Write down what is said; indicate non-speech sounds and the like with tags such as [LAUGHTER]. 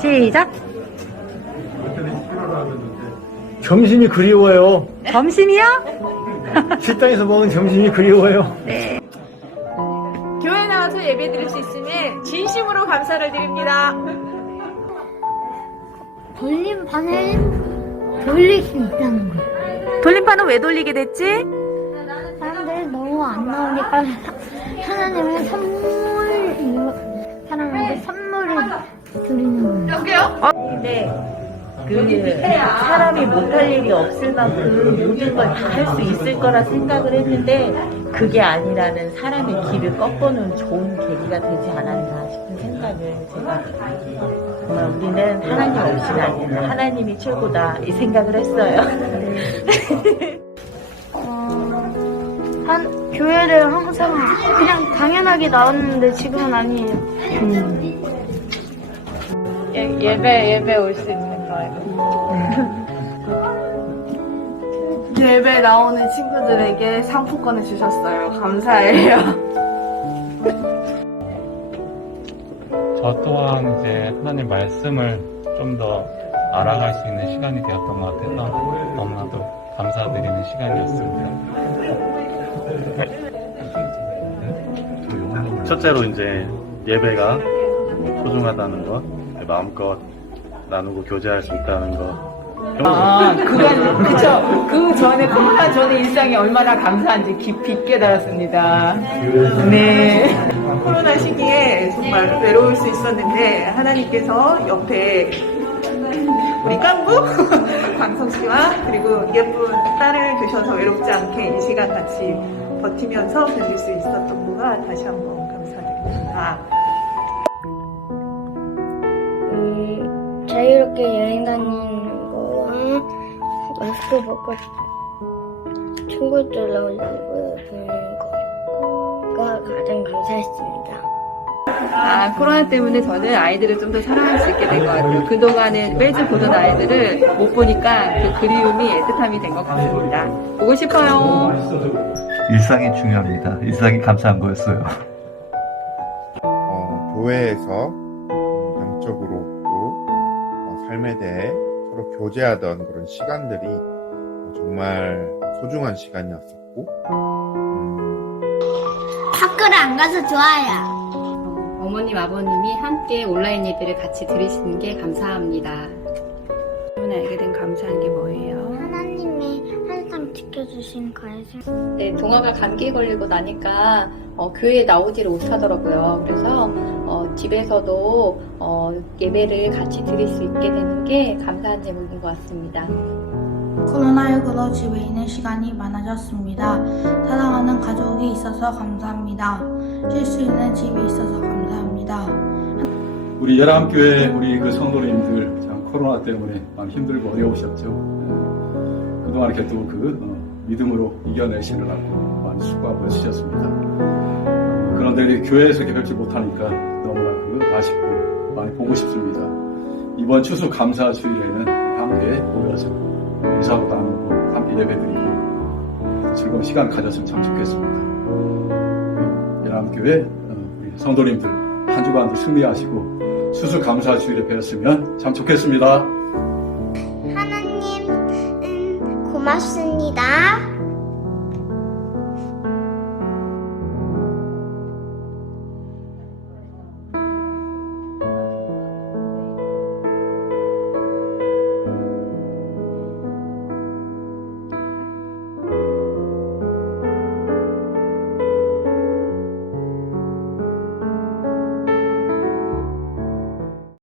시작. 점심이 그리워요. 점심이요? 식당에서 먹은 점심이 그리워요. 교회 나와서 예배 드릴 수 있음에 진심으로 감사를 드립니다. 돌림판을 돌릴 수 있다는 거예요. 돌림판은 왜 돌리게 됐지? 사람들이 너무 안 나오니까 하나님의 선물, 사람한테 선물을 드리는 거예요. 근데 그 사람이 못할 일이 없을 만큼 모든 걸 다 할 수 있을 거라 생각을 했는데 그게 아니라는 사람의 길을 꺾어놓은 좋은 계기가 되지 않았나 싶은 생각을 제가 정말 우리는 하나님 없이는 안 된다. 하나님이 최고다 이 생각을 했어요. 어, 한, 교회를 항상 그냥 당연하게 나왔는데 지금은 아니에요. 예배 예배 올 수 있는 거예요. 예배 나오는 친구들에게 상품권을 주셨어요. 감사해요. 저 또한 이제 하나님 말씀을 좀 더 알아갈 수 있는 시간이 되었던 것 같아서 너무나도 감사드리는 시간이었습니다. 첫째로 이제 예배가 소중하다는 것, 마음껏 나누고 교제할 수 있다는 것. 아, 그건, 그쵸. 그 전에, 코로나 전에 일상이 얼마나 감사한지 깊이 깨달았습니다. 네. 코로나 시기에 정말 외로울 수 있었는데 하나님께서 옆에 우리 깐부 광성 [LAUGHS] 씨와 그리고 예쁜 딸을 두셔서 외롭지 않게 이 시간 같이 버티면서 견딜 수 있었던 거가 다시 한번 감사드립니다. 음, 자유롭게 여행 다니는 거와 마스크 벗고 친구들하고 보는 거가 가장 감사했습니다. 아, 코로나 때문에 저는 아이들을 좀 더 사랑할 수 있게 된 것 같아요. 그동안은 매주 보던 아이들을 못 보니까 그 그리움이 애틋함이 된 것 같습니다. 보고 싶어요. 일상이 중요합니다. 일상이 감사한 거였어요. 어, 교회에서 어, 삶에 대해 서로 교제하던 그런 시간들이 어, 정말 소중한 시간이었었고 음, 학교를 안 가서 좋아요. 어머님, 아버님이 함께 온라인 예배를 같이 들으시는 게 감사합니다. 오늘 알게 된 감사한 게 뭐예요? 하나님이 항상 지켜주신 가르침. 네, 동아가 감기 에 걸리고 나니까 어, 교회에 나오지를 못하더라고요. 그래서 어, 집에서도 어, 예배를 같이 드릴 수 있게 되는 게 감사한 제목인 것 같습니다. 코로나19로 집에 있는 시간이 많아졌습니다. 사랑하는 가족이 있어서 감사합니다. 쉴 수 있는 집이 있어서 감사합니다. 우리 열암교회 우리 그 성도님들 참 코로나 때문에 많이 힘들고 어려우셨죠. 예. 그동안 이렇게 또그 믿음으로 이겨내시느라고 많이 수고하고 애쓰셨습니다. 어, 그런데 우리 교회에서 이렇게 뵙지 못하니까 너무나 그 아쉽고 많이 보고 싶습니다. 이번 추수 감사 주일에는 함께 모여서 인사도 나누고 함께 예배드리고 즐거운 시간 가졌으면 참 좋겠습니다. 열암교회 어, 우리 성도님들 한 주간도 승리하시고 수수 감사 주일에 뵈었으면 참 좋겠습니다. 하나님, 음, 고맙습니다.